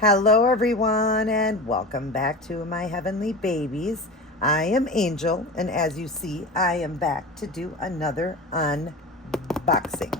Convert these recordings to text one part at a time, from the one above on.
Hello, everyone, and welcome back to my heavenly babies. I am Angel, and as you see, I am back to do another unboxing.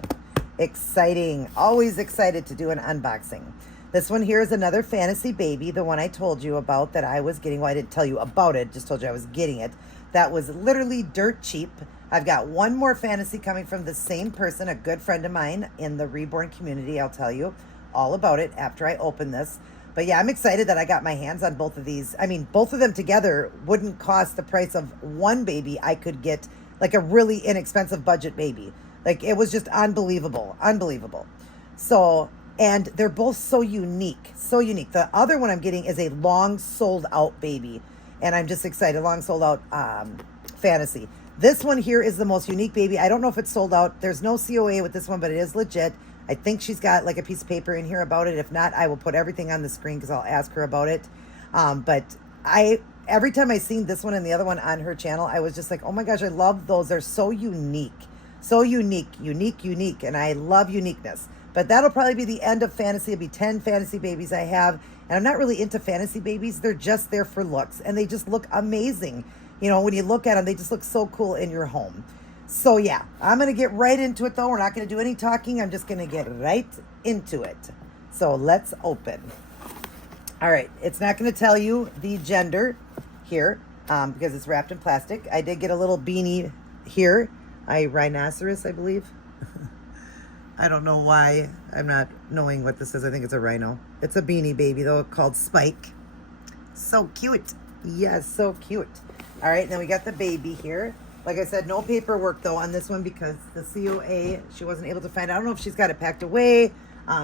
Exciting, always excited to do an unboxing. This one here is another fantasy baby, the one I told you about that I was getting. Well, I didn't tell you about it, just told you I was getting it. That was literally dirt cheap. I've got one more fantasy coming from the same person, a good friend of mine in the Reborn community. I'll tell you all about it after I open this. But yeah, I'm excited that I got my hands on both of these. I mean, both of them together wouldn't cost the price of one baby. I could get like a really inexpensive budget baby. Like it was just unbelievable, unbelievable. So, and they're both so unique, so unique. The other one I'm getting is a long sold out baby, and I'm just excited. Long sold out fantasy. This one here is the most unique baby. I don't know if it's sold out. There's no COA with this one, but it is legit. I think she's got like a piece of paper in here about it. If not, I will put everything on the screen because I'll ask her about it. But every time I seen this one and the other one on her channel, I was just like, oh my gosh, I love those. They're so unique. So unique. And I love uniqueness. But that'll probably be the end of fantasy. It'll be 10 fantasy babies I have. And I'm not really into fantasy babies. They're just there for looks. And they just look amazing. You know, when you look at them, they just look so cool in your home. So yeah, I'm going to get right into it though. We're not going to do any talking. I'm just going to get right into it. So let's open. All right. It's not going to tell you the gender here because it's wrapped in plastic. I did get a little beanie here. A rhinoceros, I believe. I don't know why I'm not knowing what this is. I think it's a rhino. It's a beanie baby though, called Spike. So cute. Yes, so cute. All right, then we got the baby here. Like I said, no paperwork though on this one because the COA, she wasn't able to find it. I don't know if she's got it packed away.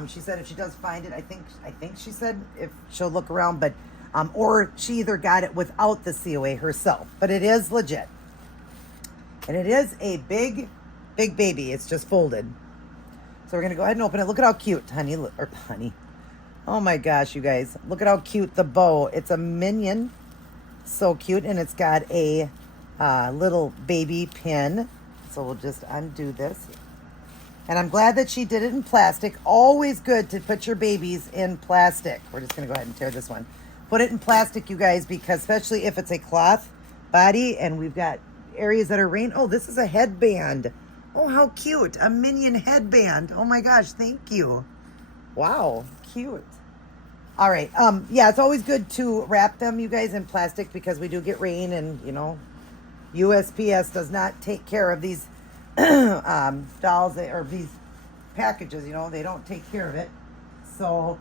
She said if she does find it, I think she said if she'll look around, but or she either got it without the COA herself. But it is legit. And it is a big baby. It's just folded. So we're gonna go ahead and open it. Look at how cute, honey. Oh my gosh, you guys. Look at how cute the bow. It's a minion. So cute. And it's got a little baby pin. So we'll just undo this. And I'm glad that she did it in plastic. Always good to put your babies in plastic. We're just going to go ahead and tear this one. Put it in plastic, you guys, because especially if it's a cloth body and we've got areas that are rain. Oh, this is a headband. Oh, how cute. A minion headband. Oh my gosh, thank you. Wow, cute. All right. Yeah, it's always good to wrap them, you guys, in plastic because we do get rain and, you know, USPS does not take care of these dolls or these packages, you know, they don't take care of it. So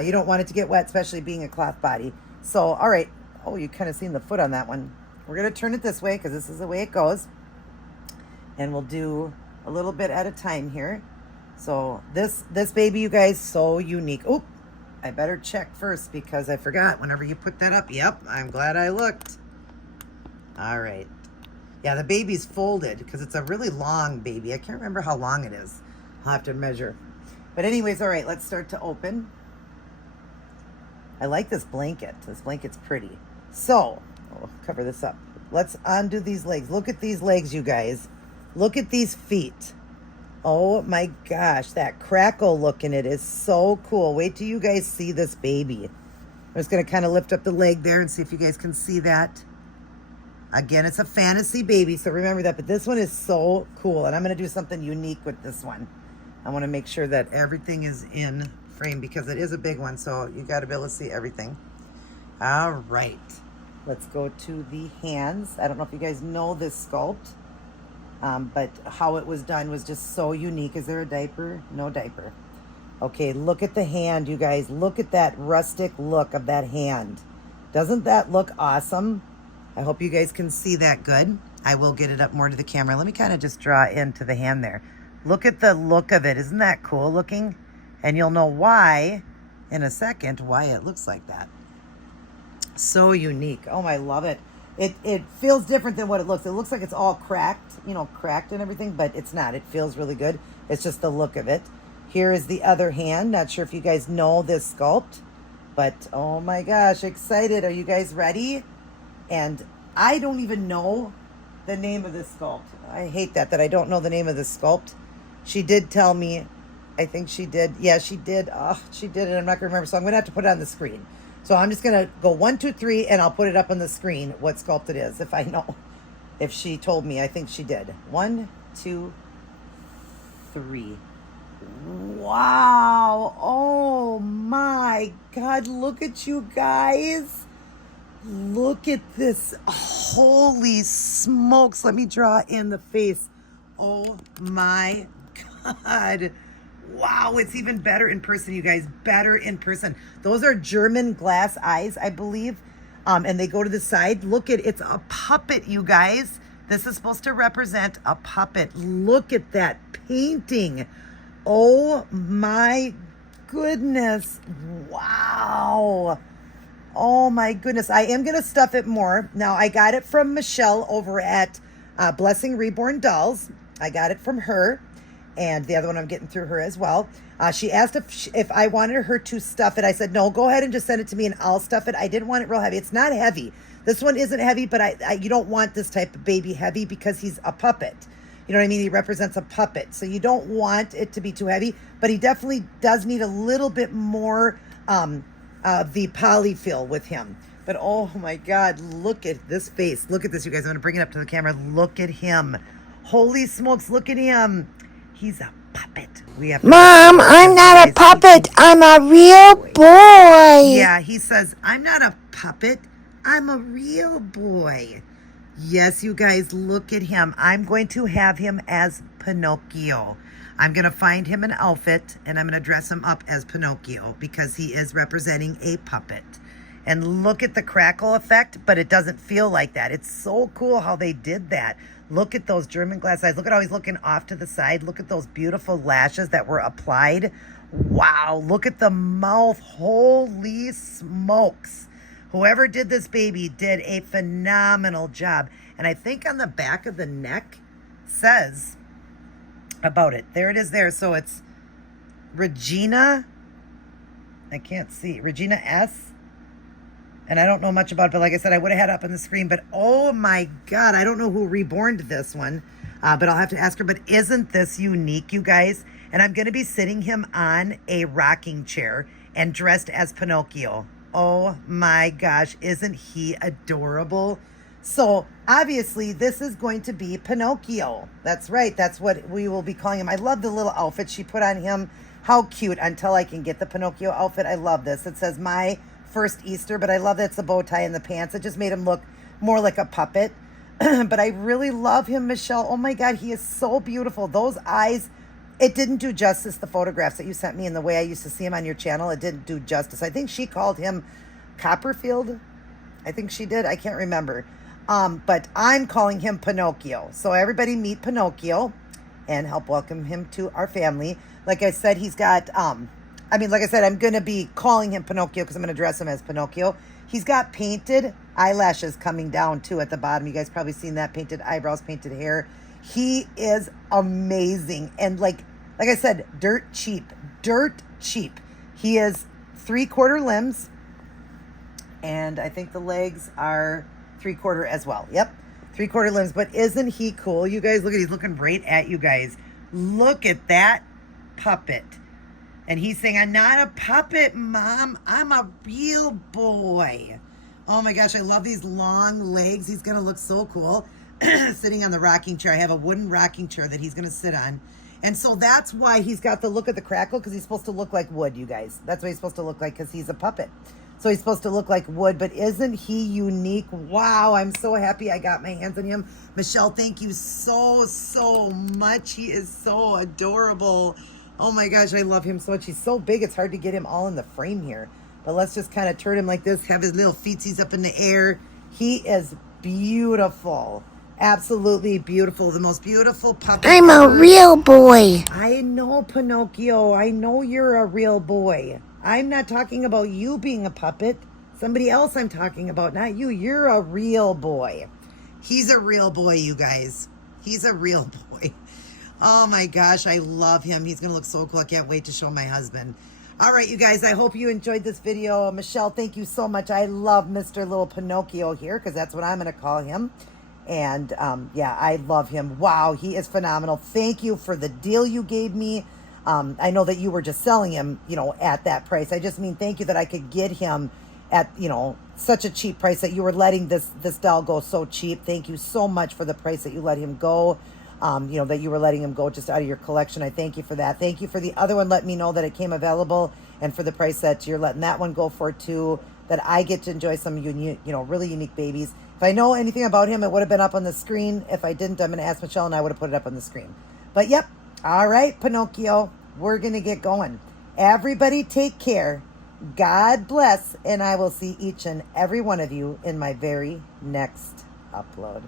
you don't want it to get wet, especially being a cloth body. So, all right. Oh, you kind of seen the foot on that one. We're going to turn it this way because this is the way it goes. And we'll do a little bit at a time here. So this baby, you guys, so unique. Oh, I better check first because I forgot whenever you put that up. Yep, I'm glad I looked. All right. Yeah, the baby's folded because it's a really long baby. I can't remember how long it is. I'll have to measure. But anyways, all right, let's start to open. I like this blanket. This blanket's pretty. So, I'll cover this up. Let's undo these legs. Look at these legs, you guys. Look at these feet. Oh my gosh, that crackle look in it is so cool. Wait till you guys see this baby. I'm just going to kind of lift up the leg there and see if you guys can see that. Again, it's a fantasy baby, so remember that. But this one is so cool, and I'm going to do something unique with this one. I want to make sure that everything is in frame because it is a big one, so you got to be able to see everything. All right. Let's go to the hands. I don't know if you guys know this sculpt, but how it was done was just so unique. Is there a diaper? No diaper. Okay, look at the hand, you guys. Look at that rustic look of that hand. Doesn't that look awesome? I hope you guys can see that good. I will get it up more to the camera. Let me kind of just draw into the hand there. Look at the look of it. Isn't that cool looking? And you'll know why in a second, why it looks like that. So unique. Oh, I love it. It feels different than what it looks. It looks like it's all cracked, you know, cracked and everything, but it's not. It feels really good. It's just the look of it. Here is the other hand. Not sure if you guys know this sculpt, but oh my gosh, excited. Are you guys ready? And I don't even know the name of this sculpt. I hate that I don't know the name of this sculpt. She did tell me I think she did. Yeah, she did. Oh, she did it. I'm not going to remember. So I'm going to have to put it on the screen. So I'm just going to go 1, 2, 3, and I'll put it up on the screen what sculpt it is if I know. If she told me, I think she did. 1, 2, 3. Wow. Oh my God. Look at you guys. Look at this. Holy smokes. Let me draw in the face. Oh my God. Wow, it's even better in person, you guys. Better in person. Those are German glass eyes, I believe. And they go to the side. Look at, it's a puppet, you guys. This is supposed to represent a puppet. Look at that painting. Oh my goodness. Wow. Oh my goodness. I am going to stuff it more. Now, I got it from Michelle over at Blessing Reborn Dolls. I got it from her. And the other one I'm getting through her as well. She asked if I wanted her to stuff it. I said, no, go ahead and just send it to me and I'll stuff it. I didn't want it real heavy. It's not heavy. This one isn't heavy, but you don't want this type of baby heavy because he's a puppet. You know what I mean? He represents a puppet. So you don't want it to be too heavy, but he definitely does need a little bit more the polyfill with him. But oh my God, look at this face. Look at this, you guys. I'm going to bring it up to the camera. Look at him. Holy smokes, look at him. He's a puppet. Mom, I'm not a puppet. I'm a real boy. Yeah, he says, I'm not a puppet. I'm a real boy. Yes, you guys, look at him. I'm going to have him as Pinocchio. I'm going to find him an outfit, and I'm going to dress him up as Pinocchio because he is representing a puppet. And look at the crackle effect, but it doesn't feel like that. It's so cool how they did that. Look at those German glass eyes. Look at how he's looking off to the side. Look at those beautiful lashes that were applied. Wow, look at the mouth. Holy smokes. Whoever did this baby did a phenomenal job. And I think on the back of the neck says about it. There it is there. So it's Regina. I can't see. Regina S. And I don't know much about it, but like I said, I would have had it up on the screen. But oh my God, I don't know who reborned this one, but I'll have to ask her. But isn't this unique, you guys? And I'm going to be sitting him on a rocking chair and dressed as Pinocchio. Oh my gosh, isn't he adorable? So obviously this is going to be Pinocchio. That's right. That's what we will be calling him. I love the little outfit she put on him. How cute. Until I can get the Pinocchio outfit. I love this. It says my first Easter, but I love that it's the bow tie and the pants. It just made him look more like a puppet. But I really love him, Michelle. Oh my God, he is so beautiful. Those eyes, it didn't do justice, the photographs that you sent me and the way I used to see him on your channel. It didn't do justice. I think she called him Copperfield. I think she did. I can't remember. But I'm calling him Pinocchio. So everybody meet Pinocchio and help welcome him to our family. Like I said, he's got, like I said, I'm going to be calling him Pinocchio because I'm going to dress him as Pinocchio. He's got painted eyelashes coming down too at the bottom. You guys probably seen that, painted eyebrows, painted hair. He is amazing. And like I said, dirt cheap. He is 3/4 limbs. And I think the legs are 3/4 as well. Yep. 3/4 limbs. But isn't he cool? You guys, look at, he's looking right at you guys. Look at that puppet. And he's saying, I'm not a puppet, Mom. I'm a real boy. Oh my gosh, I love these long legs. He's going to look so cool sitting on the rocking chair. I have a wooden rocking chair that he's going to sit on. And so that's why he's got the look of the crackle, because he's supposed to look like wood, you guys. That's what he's supposed to look like, because he's a puppet. So he's supposed to look like wood, but isn't he unique? Wow, I'm so happy I got my hands on him. Michelle, thank you so much. He is so adorable. Oh my gosh, I love him so much. He's so big, it's hard to get him all in the frame here. But let's just kind of turn him like this, have his little feetsies up in the air. He is beautiful. Absolutely beautiful. The most beautiful puppet. I'm a real boy. I know, Pinocchio. I know you're a real boy. I'm not talking about you being a puppet. Somebody else I'm talking about, not you. You're a real boy. He's a real boy, you guys. He's a real boy. Oh my gosh, I love him. He's going to look so cool. I can't wait to show my husband. All right, you guys, I hope you enjoyed this video. Michelle, thank you so much. I love Mr. Little Pinocchio here, because that's what I'm going to call him. And yeah, I love him. Wow, he is phenomenal. Thank you for the deal you gave me. I know that you were just selling him, at that price. I just mean thank you that I could get him at, such a cheap price, that you were letting this doll go so cheap. Thank you so much for the price that you let him go. That you were letting him go just out of your collection. I thank you for that. Thank you for the other one. Let me know that it came available, and for the price that you're letting that one go for too, that I get to enjoy some unique, really unique babies. If I know anything about him, it would have been up on the screen. If I didn't, I'm going to ask Michelle and I would have put it up on the screen. But yep. All right, Pinocchio, we're going to get going. Everybody take care. God bless. And I will see each and every one of you in my very next upload.